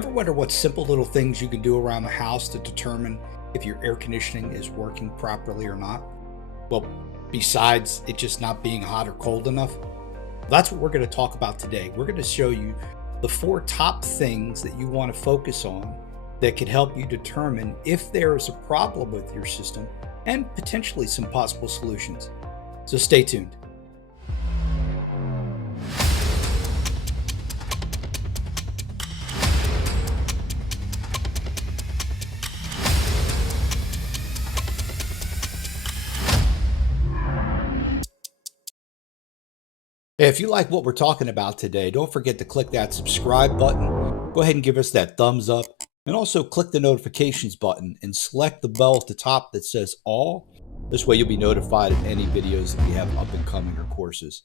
Ever wonder what simple little things you can do around the house to determine if your air conditioning is working properly or not? Well, besides it just not being hot or cold enough, that's what we're going to talk about today. We're going to show you the four top things that you want to focus on that could help you determine if there is a problem with your system and potentially some possible solutions. So stay tuned. If you like what we're talking about today, don't forget to click that subscribe button. Go ahead and give us that thumbs up. And also click the notifications button and select the bell at the top that says all. This way you'll be notified of any videos that we have up and coming or courses.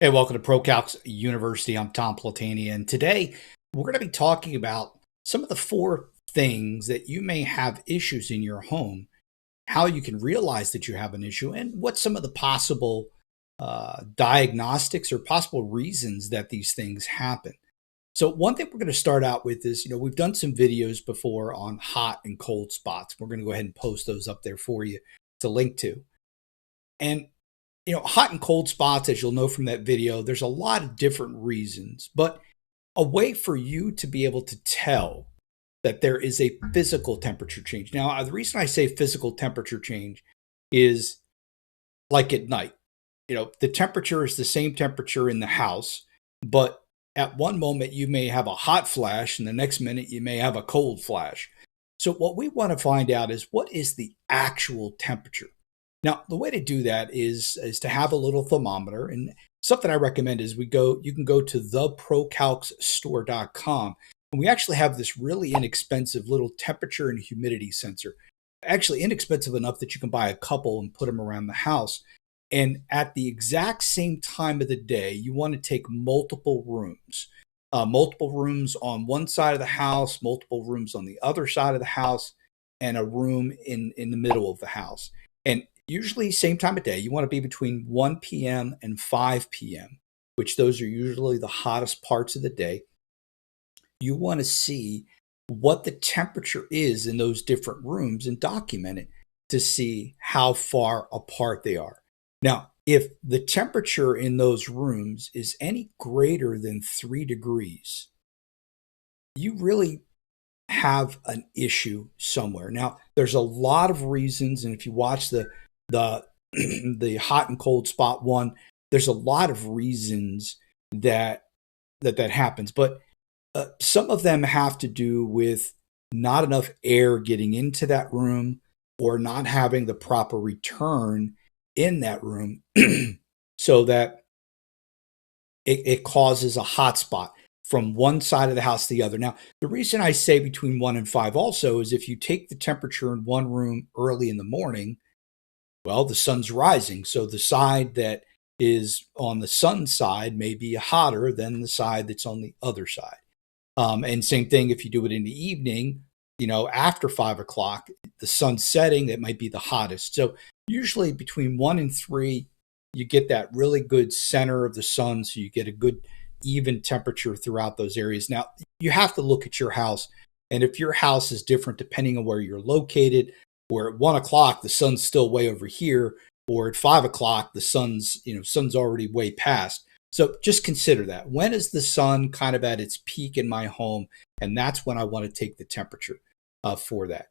Hey, welcome to ProCalcs University. I'm Tom Platania, and today we're going to be talking about some of the four things that you may have issues in your home, how you can realize that you have an issue, and what some of the possible diagnostics or possible reasons that these things happen. So one thing we're going to start out with is, we've done some videos before on hot and cold spots. We're going to go ahead and post those up there for you to link to. And, hot and cold spots, as you'll know from that video, there's a lot of different reasons, but a way for you to be able to tell that there is a physical temperature change. Now, the reason I say physical temperature change is like at night. The temperature is the same temperature in the house, but at one moment you may have a hot flash and the next minute you may have a cold flash. So what we want to find out is what is the actual temperature. Now, the way to do that is to have a little thermometer, and something I recommend is you can go to theprocalcsstore.com, and we actually have this really inexpensive little temperature and humidity sensor. Actually inexpensive enough that you can buy a couple and put them around the house. And at the exact same time of the day, you want to take multiple rooms on one side of the house, multiple rooms on the other side of the house, and a room in the middle of the house. And usually same time of day, you want to be between 1 p.m. and 5 p.m., which those are usually the hottest parts of the day. You want to see what the temperature is in those different rooms and document it to see how far apart they are. Now, if the temperature in those rooms is any greater than 3 degrees, you really have an issue somewhere. Now, there's a lot of reasons, and if you watch the the hot and cold spot one, there's a lot of reasons that happens, but some of them have to do with not enough air getting into that room or not having the proper return in that room so that it causes a hot spot from one side of the house to the other. Now, the reason I say between 1 and 5 also is if you take the temperature in one room early in the morning, well, the sun's rising. So the side that is on the sun side may be hotter than the side that's on the other side. And same thing if you do it in the evening, after 5 o'clock, the sun's setting, that might be the hottest. So usually between 1 and 3, you get that really good center of the sun, so you get a good even temperature throughout those areas. Now, you have to look at your house, and if your house is different depending on where you're located, where at 1 o'clock the sun's still way over here, or at 5 o'clock the sun's already way past. So just consider that. When is the sun kind of at its peak in my home? And that's when I want to take the temperature for that.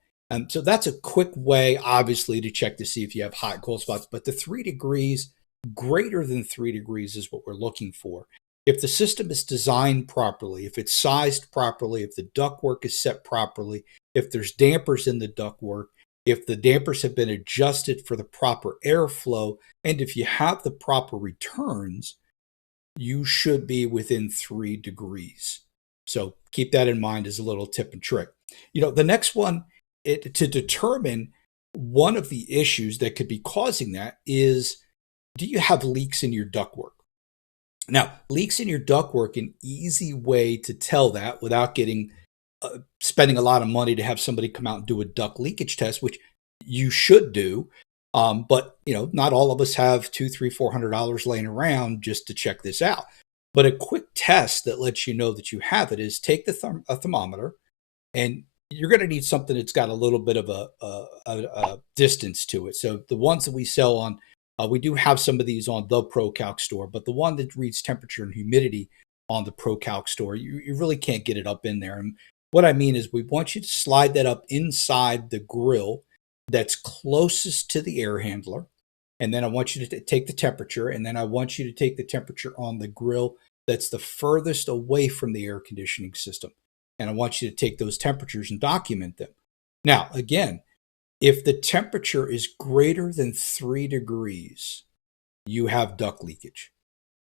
So that's a quick way, obviously, to check to see if you have hot and cold spots. But the 3 degrees, greater than 3 degrees is what we're looking for. If the system is designed properly, if it's sized properly, if the ductwork is set properly, if there's dampers in the ductwork, if the dampers have been adjusted for the proper airflow, and if you have the proper returns, you should be within 3 degrees. So keep that in mind as a little tip and trick. The next one, to determine one of the issues that could be causing that is, do you have leaks in your ductwork? Now, leaks in your ductwork, an easy way to tell that without spending a lot of money to have somebody come out and do a duct leakage test, which you should do. But not all of us have $200, $300, $400 laying around just to check this out. But a quick test that lets you know that you have it is take a thermometer, and you're going to need something that's got a little bit of a distance to it. So the ones that we sell on, we do have some of these on the ProCalc store, but the one that reads temperature and humidity on the ProCalc store, you really can't get it up in there. And what I mean is we want you to slide that up inside the grill that's closest to the air handler. And then I want you to take the temperature, and then I want you to take the temperature on the grill that's the furthest away from the air conditioning system. And I want you to take those temperatures and document them. Now, again, if the temperature is greater than 3 degrees, you have duct leakage.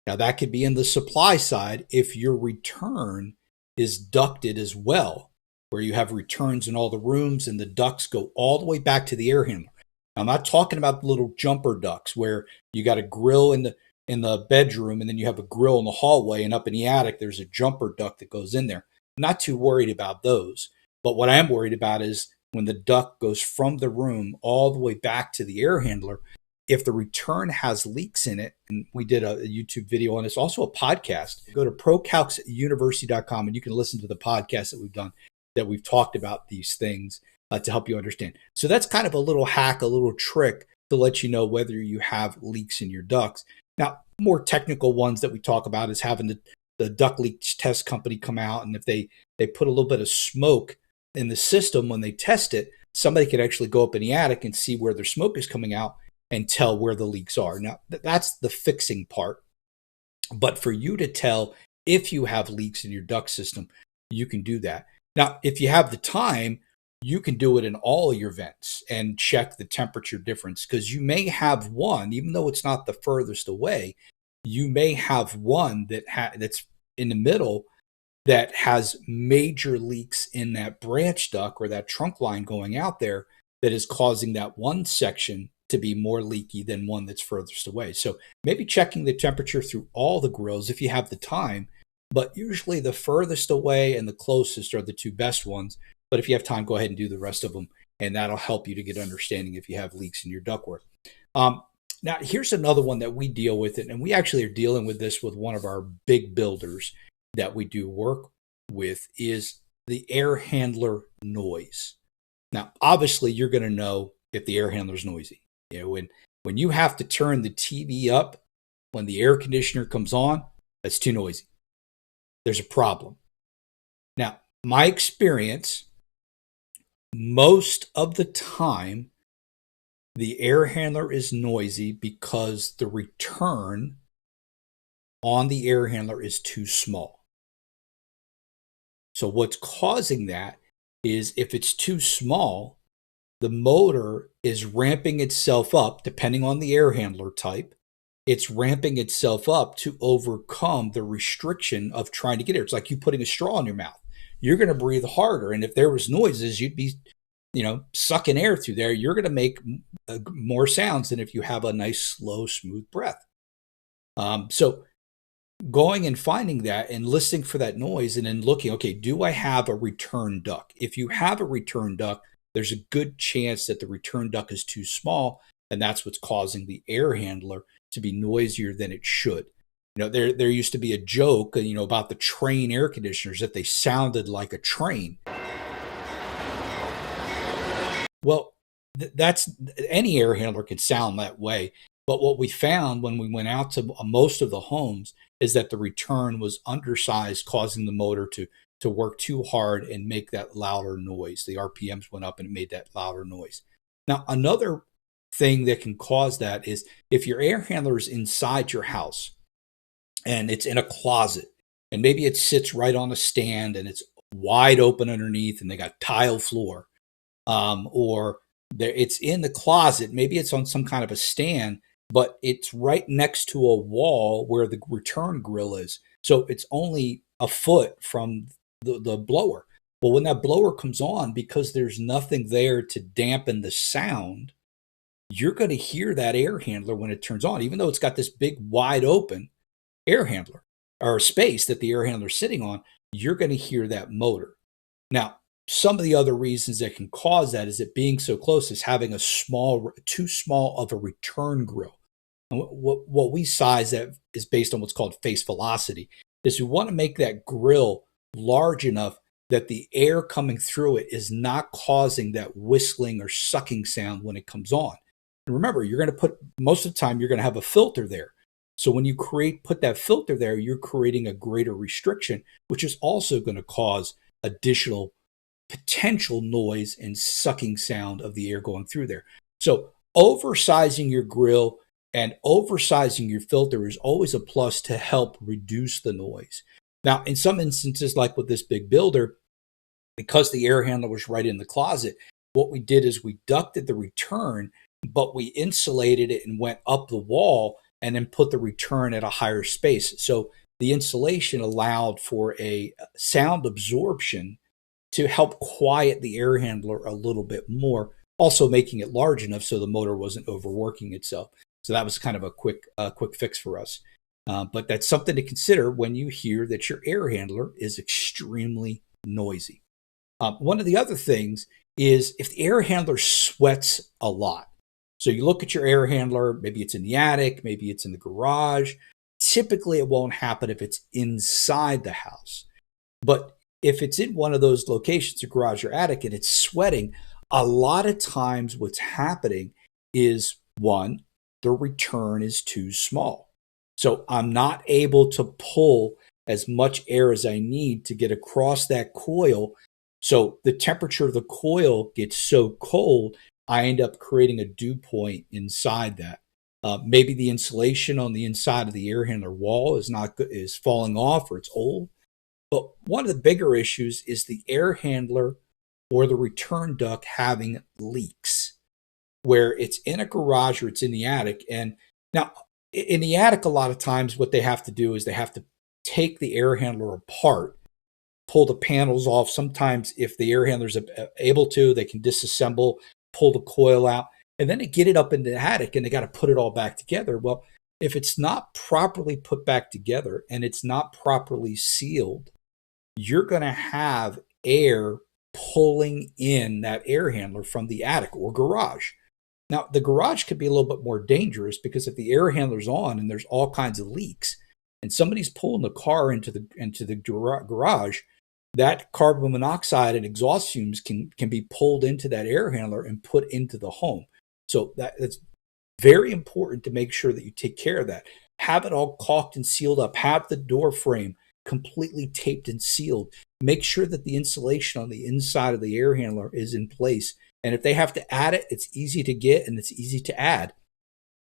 Now, that could be in the supply side if your return is ducted as well, where you have returns in all the rooms and the ducts go all the way back to the air handler. Now, I'm not talking about the little jumper ducts where you got a grill in the bedroom and then you have a grill in the hallway, and up in the attic there's a jumper duct that goes in there. I'm not too worried about those. But what I am worried about is when the duct goes from the room all the way back to the air handler, if the return has leaks in it, and we did a YouTube video on this, also a podcast. Go to procalcsuniversity.com and you can listen to the podcast that we've done, that we've talked about these things to help you understand. So that's kind of a little hack, a little trick to let you know whether you have leaks in your ducts. Now, more technical ones that we talk about is having the duct leak test company come out, and if they put a little bit of smoke in the system when they test it, somebody could actually go up in the attic and see where their smoke is coming out and tell where the leaks are. Now, that's the fixing part. But for you to tell if you have leaks in your duct system, you can do that. Now, if you have the time, you can do it in all your vents and check the temperature difference, because you may have one, even though it's not the furthest away, you may have one that's in the middle that has major leaks in that branch duct or that trunk line going out there that is causing that one section to be more leaky than one that's furthest away. So maybe checking the temperature through all the grills if you have the time, but usually the furthest away and the closest are the two best ones. But if you have time, go ahead and do the rest of them, and that'll help you to get understanding if you have leaks in your ductwork. Now, here's another one that we deal with, and we actually are dealing with this with one of our big builders that we do work with, is the air handler noise. Now, obviously, you're going to know if the air handler is noisy. You know, when you have to turn the TV up when the air conditioner comes on, that's too noisy. There's a problem. Now, my experience, most of the time, the air handler is noisy because the return on the air handler is too small. So what's causing that is if it's too small, the motor is ramping itself up, depending on the air handler type. It's ramping itself up to overcome the restriction of trying to get air. It's like you putting a straw in your mouth. You're going to breathe harder. And if there was noises, you'd be, sucking air through there. You're going to make more sounds than if you have a nice, slow, smooth breath. So going and finding that and listening for that noise and then looking, okay, do I have a return duct? If you have a return duct, there's a good chance that the return duct is too small, and that's what's causing the air handler to be noisier than it should. There used to be a joke, about the train air conditioners, that they sounded like a train. Well, that's any air handler can sound that way. But what we found when we went out to most of the homes is that the return was undersized, causing the motor to work too hard and make that louder noise. The RPMs went up and it made that louder noise. Now, another thing that can cause that is if your air handler is inside your house and it's in a closet, and maybe it sits right on a stand and it's wide open underneath and they got tile floor, or it's in the closet, maybe it's on some kind of a stand, but it's right next to a wall where the return grill is. So it's only a foot from the blower. Well, when that blower comes on, because there's nothing there to dampen the sound, you're going to hear that air handler when it turns on, even though it's got this big wide open air handler or space that the air handler is sitting on. You're going to hear that motor. Now, some of the other reasons that can cause that is it being so close is having too small of a return grill. And what we size that is based on what's called face velocity, is we want to make that grill large enough that the air coming through it is not causing that whistling or sucking sound when it comes on. And remember, you're going to put, most of the time, you're going to have a filter there. So when you put that filter there, you're creating a greater restriction, which is also going to cause additional potential noise and sucking sound of the air going through there. So oversizing your grill and oversizing your filter is always a plus to help reduce the noise. Now, in some instances, like with this big builder, because the air handler was right in the closet, what we did is we ducted the return, but we insulated it and went up the wall and then put the return at a higher space. So the insulation allowed for a sound absorption to help quiet the air handler a little bit more, also making it large enough so the motor wasn't overworking itself. So that was kind of a quick fix for us. But that's something to consider when you hear that your air handler is extremely noisy. One of the other things is if the air handler sweats a lot. So you look at your air handler, maybe it's in the attic, maybe it's in the garage. Typically, it won't happen if it's inside the house. But if it's in one of those locations, a garage or attic, and it's sweating, a lot of times what's happening is, one, the return is too small. So I'm not able to pull as much air as I need to get across that coil. So the temperature of the coil gets so cold, I end up creating a dew point inside that. Maybe the insulation on the inside of the air handler wall is not good, is falling off, or it's old. But one of the bigger issues is the air handler or the return duct having leaks, where it's in a garage or it's in the attic. And now in the attic, a lot of times what they have to do is they have to take the air handler apart, pull the panels off. Sometimes if the air handler's able to, they can disassemble, pull the coil out, and then they get it up in the attic and they got to put it all back together. Well, if it's not properly put back together and it's not properly sealed, you're going to have air pulling in that air handler from the attic or garage. Now, the garage could be a little bit more dangerous because if the air handler's on and there's all kinds of leaks and somebody's pulling the car into the garage, that carbon monoxide and exhaust fumes can be pulled into that air handler and put into the home. So that's very important to make sure that you take care of that. Have it all caulked and sealed up. Have the door frame completely taped and sealed. Make sure that the insulation on the inside of the air handler is in place. And if they have to add it, it's easy to get and it's easy to add.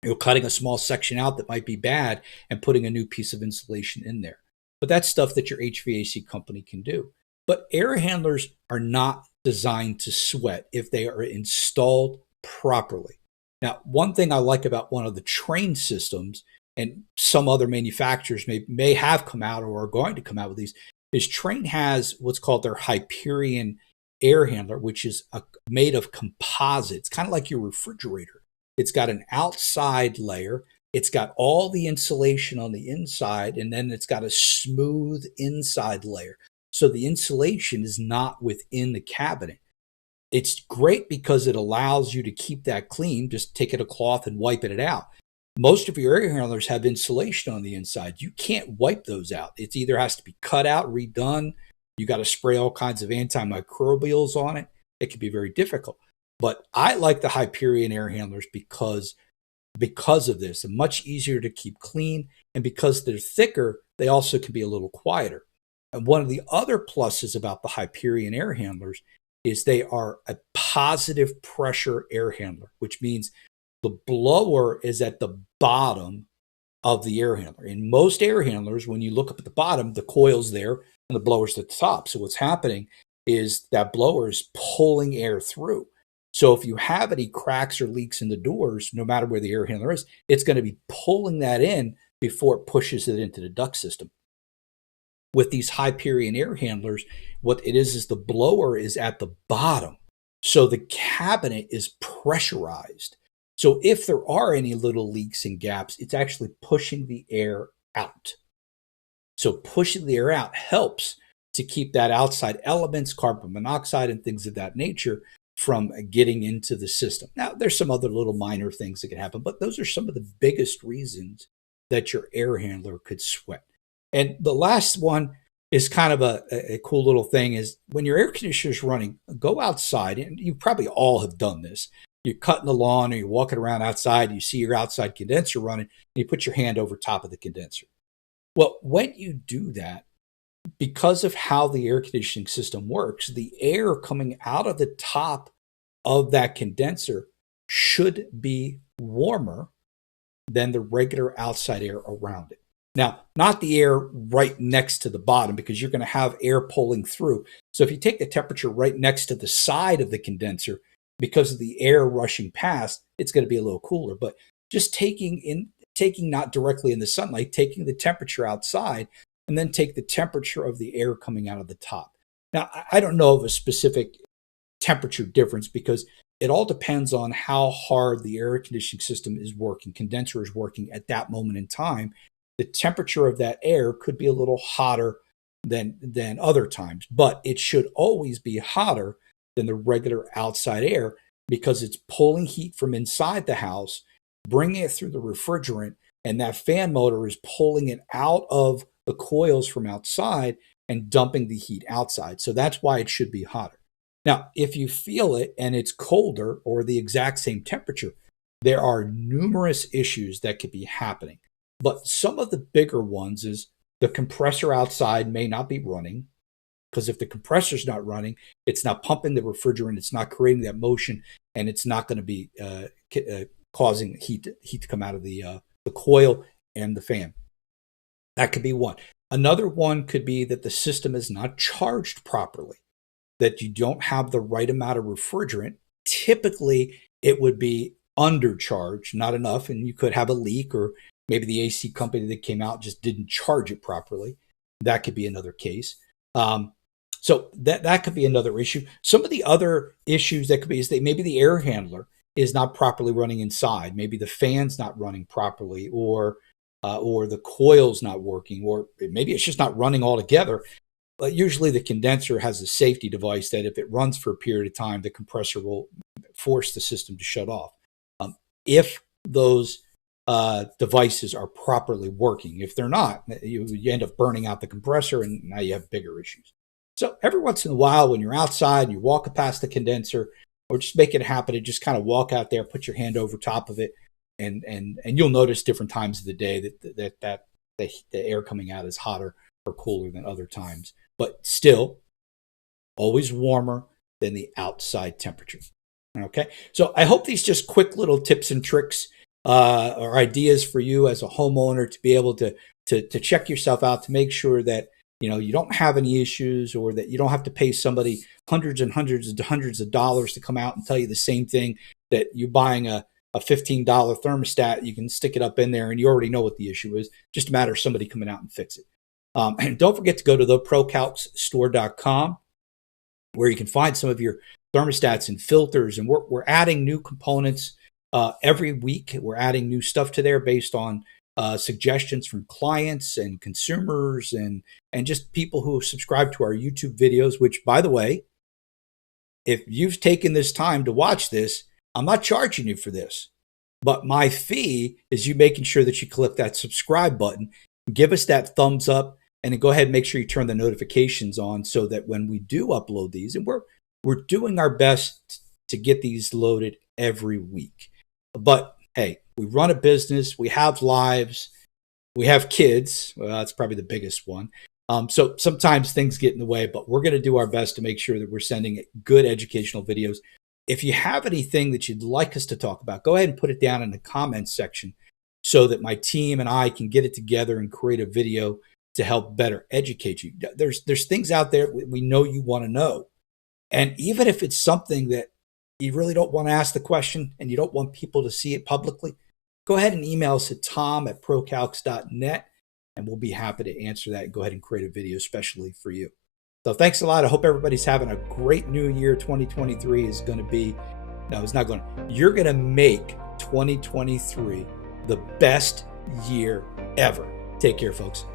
You're cutting a small section out that might be bad and putting a new piece of insulation in there. But that's stuff that your HVAC company can do. But air handlers are not designed to sweat if they are installed properly. Now, one thing I like about one of the Train systems, and some other manufacturers may have come out or are going to come out with these, is Train has what's called their Hyperion air handler, which is made of composites, kind of like your refrigerator. It's got an outside layer. It's got all the insulation on the inside, and then it's got a smooth inside layer. So the insulation is not within the cabinet. It's great because it allows you to keep that clean. Just take it a cloth and wipe it out. Most of your air handlers have insulation on the inside. You can't wipe those out. It either has to be cut out, redone. You got to spray all kinds of antimicrobials on it. It can be very difficult. But I like the Hyperion air handlers because of this. They're much easier to keep clean. And because they're thicker, they also can be a little quieter. And one of the other pluses about the Hyperion air handlers is they are a positive pressure air handler, which means the blower is at the bottom of the air handler. In most air handlers, when you look up at the bottom, the coil's there and the blower's at the top. So what's happening is that blower is pulling air through. So if you have any cracks or leaks in the doors, no matter where the air handler is, it's going to be pulling that in before it pushes it into the duct system. With these Hyperion air handlers, what it is the blower is at the bottom. So the cabinet is pressurized. So if there are any little leaks and gaps, it's actually pushing the air out. So pushing the air out helps to keep that outside elements, carbon monoxide and things of that nature, from getting into the system. Now, there's some other little minor things that can happen, but those are some of the biggest reasons that your air handler could sweat. And the last one is kind of a cool little thing is when your air conditioner is running, go outside, and you probably all have done this. You're cutting the lawn or you're walking around outside, you see your outside condenser running, and you put your hand over top of the condenser. Well, when you do that, because of how the air conditioning system works, the air coming out of the top of that condenser should be warmer than the regular outside air around it. Now, not the air right next to the bottom, because you're going to have air pulling through. So if you take the temperature right next to the side of the condenser, because of the air rushing past, it's going to be a little cooler. But just taking not directly in the sunlight, taking the temperature outside, and then take the temperature of the air coming out of the top. Now, I don't know of a specific temperature difference because it all depends on how hard the air conditioning system is working, condenser is working at that moment in time. The temperature of that air could be a little hotter than other times, but it should always be hotter than the regular outside air because it's pulling heat from inside the house, bringing it through the refrigerant, and that fan motor is pulling it out of the coils from outside and dumping the heat outside. So that's why it should be hotter. Now, if you feel it and it's colder or the exact same temperature, there are numerous issues that could be happening. But some of the bigger ones is the compressor outside may not be running, because if the compressor's not running, it's not pumping the refrigerant, it's not creating that motion, and it's not going to be causing heat to come out of the coil and the fan. That could be one. Another one could be that the system is not charged properly, that you don't have the right amount of refrigerant. Typically, it would be undercharged, not enough, and you could have a leak, or maybe the AC company that came out just didn't charge it properly. That could be another case. So that could be another issue. Some of the other issues that could be is that maybe the air handler is not properly running inside. Maybe the fan's not running properly, or the coil's not working, or maybe it's just not running altogether. But usually the condenser has a safety device that if it runs for a period of time, the compressor will force the system to shut off. If those devices are properly working. If they're not, you end up burning out the compressor, and now you have bigger issues. So every once in a while, when you're outside and you're walking past the condenser, or just make it happen to just kind of walk out there, put your hand over top of it, and you'll notice different times of the day that the air coming out is hotter or cooler than other times, but still always warmer than the outside temperature. Okay, so I hope these just quick little tips and tricks or ideas for you as a homeowner to be able to check yourself out, to make sure that you don't have any issues, or that you don't have to pay somebody hundreds of dollars to come out and tell you the same thing, that you're buying a $15 thermostat, you can stick it up in there and you already know what the issue is. Just a matter of somebody coming out and fix it. And don't forget to go to theprocalcsstore.com, where you can find some of your thermostats and filters, and we're adding new components every week. We're adding new stuff to there based on suggestions from clients and consumers and just people who subscribe to our YouTube videos, which, by the way, if you've taken this time to watch this, I'm not charging you for this, but my fee is you making sure that you click that subscribe button, give us that thumbs up, and then go ahead and make sure you turn the notifications on, so that when we do upload these, and we're doing our best to get these loaded every week. But hey, we run a business, we have lives, we have kids. Well, that's probably the biggest one. So sometimes things get in the way, but we're going to do our best to make sure that we're sending good educational videos. If you have anything that you'd like us to talk about, go ahead and put it down in the comments section, so that my team and I can get it together and create a video to help better educate you. There's things out there we know you want to know. And even if it's something that you really don't want to ask the question and you don't want people to see it publicly, go ahead and email us at tom@procalcs.net, and we'll be happy to answer that and go ahead and create a video especially for you. So thanks a lot. I hope everybody's having a great new year. 2023 is going to be, no, it's not going to, you're going to make 2023 the best year ever. Take care, folks.